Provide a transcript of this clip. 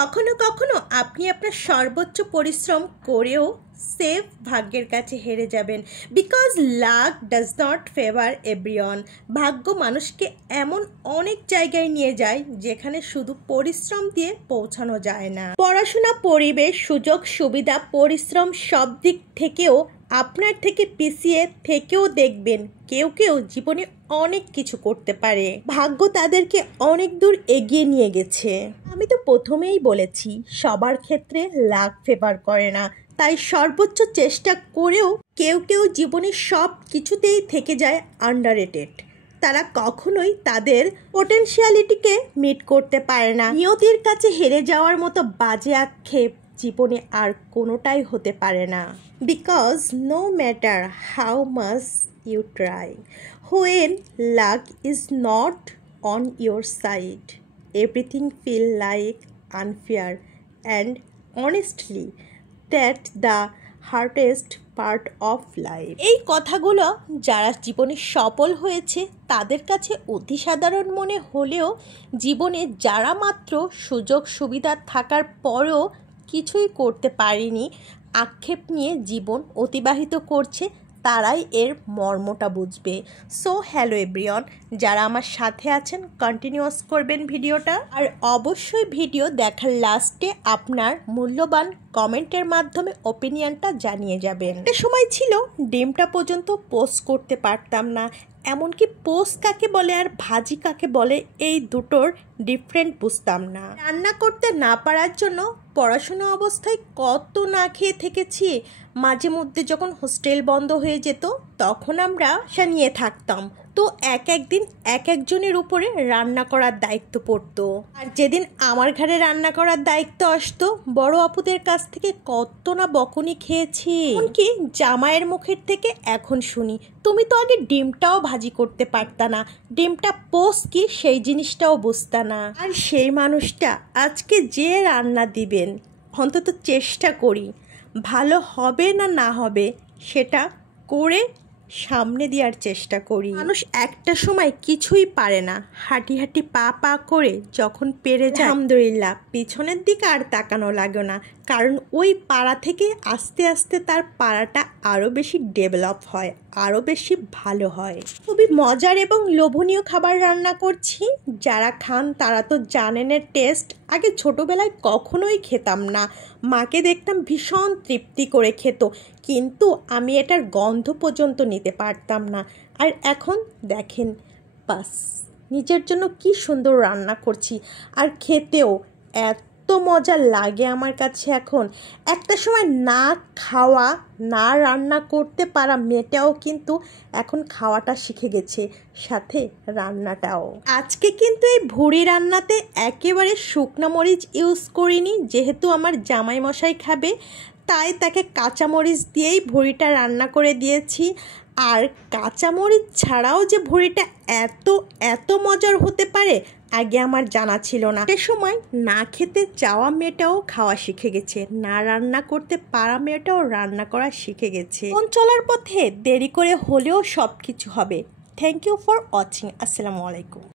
কখনো কখনো আপনি আপনার সর্বোচ্চ পরিশ্রম করেও সেফ ভাগ্যের কাছে হেরে যাবেন, because luck does not favour everyone. ভাগ্য মানুষকে এমন অনেক জায়গায় নিয়ে যায় যেখানে শুধু পরিশ্রম দিয়ে পৌঁছানো যায় না। পড়াশোনা, পরিবেশ, সুযোগ সুবিধা, পরিশ্রম সব দিক থেকেও আপনার থেকে পিছিয়ে থেকেও দেখবেন কেউ কেউ জীবনে অনেক কিছু করতে পারে। ভাগ্য তাদেরকে অনেক দূর এগিয়ে নিয়ে গেছে। আমি তো প্রথমেই বলেছি সবার ক্ষেত্রে লাক ফেভার করে না, তাই সর্বোচ্চ চেষ্টা করেও কেউ কেউ জীবনে সব কিছুতেই থেকে যায় আন্ডাররেটেড। তারা কখনোই তাদের পোটেনশিয়ালিটিকে মিট করতে পারে না। নিয়তির কাছে হেরে যাওয়ার মতো বাজে আক্ষেপ জীবনে আর কোনোটাই হতে পারে না। Because no matter how much you try, when luck is not on your side, everything feel like unfair and honestly that the hardest part of life. এই কথাগুলো যারা জীবনে সফল হয়েছে তাদের কাছে অতি সাধারণ মনে হলেও জীবনে যারা মাত্র সুযোগ সুবিধা থাকার পরেও কিছুই করতে পারেনি, আক্ষেপ নিয়ে জীবন অতিবাহিত করছে, তারাই এর মর্মটা বুঝবে। সো হ্যালো এভরিওয়ান, যারা আমার সাথে আছেন কন্টিনিউয়াস করবেন ভিডিওটা, আর অবশ্যই ভিডিও দেখার লাস্টে আপনার মূল্যবান কমেন্টের মাধ্যমে ওপিনিয়নটা জানিয়ে যাবেন। একটা সময় ছিল ডিমটা পর্যন্ত পোস্ট করতে পারতাম না, এমনকি পোস্ট কাকে বলে আর ভাজি কাকে বলে এই দুটোর ডিফারেন্ট বুঝতাম না। রান্না করতে না পারার জন্য পড়াশোনা অবস্থায় কত না খেয়ে থেকেছি। মাঝে মধ্যে যখন হোস্টেল বন্ধ হয়ে যেত তখন আমরা নিয়ে থাকতাম, তো একদিন এক একজনের উপরে রান্না করার দায়িত্ব পড়তো। আর যেদিন আমার ঘরে রান্না করার দায়িত্ব আসতো বড় আপুদের কাছ থেকে কত না বকুনি খেয়েছি। এমনকি জামাইয়ের মুখের থেকে এখন শুনি, তুমি তো আগে ডিমটাও ভাজি করতে পারতা না, ডিমটা পোস্ট কি সেই জিনিসটাও বুঝতা না। আর সেই মানুষটা আজকে যে রান্না দিবেন অন্তত চেষ্টা করি, ভালো হবে না না হবে সেটা করে সামনে দেওয়ার চেষ্টা করি। মানুষ একটা সময় কিছুই পারে না, হাঁটি হাঁটি পা পা করে যখন পেরে যায় আলহামদুলিল্লাহ, পিছনের দিকে আর তাকানো লাগে না, কারণ ওই পাড়া থেকে আস্তে আস্তে তার পাড়াটা আরও বেশি ডেভেলপ হয়, আরও বেশি ভালো হয়। খুবই মজার এবং লোভনীয় খাবার রান্না করছি, যারা খান তারা তো জানেন এর টেস্ট। আগে ছোটোবেলায় কখনোই খেতাম না, মাকে দেখতাম ভীষণ তৃপ্তি করে খেত, কিন্তু আমি এটার গন্ধ পর্যন্ত নিতে পারতাম না। আর এখন দেখেন, বাস নিজের জন্য কি সুন্দর রান্না করছি, আর খেতেও এত মজা লাগে আমার কাছে। এখন একটা সময় না খাওয়া না রান্না করতে পারা মেয়েটাও কিন্তু এখন খাওয়াটা শিখে গেছে, সাথে রান্নাটাও। আজকে কিন্তু এই ভুড়ি রান্নাতে একেবারে শুকনো মরিচ ইউজ করিনি, যেহেতু আমার জামাই মশাই খাবে, তাই তাকে কাঁচামরিচ দিয়েই ভুড়িটা রান্না করে দিয়েছি। আর কাঁচামরিচ ছাড়াও যে ভুড়িটা এত মজার হতে পারে আগে আমার জানা ছিল না। সে সময় না খেতে চাওয়া মেয়েটাও খাওয়া শিখে গেছে, না রান্না করতে পারা মেয়েটাও রান্না করা শিখে গেছে। কোন চলার পথে দেরি করে হলেও সব কিছু হবে। Thank you for watching. আসসালামু আলাইকুম।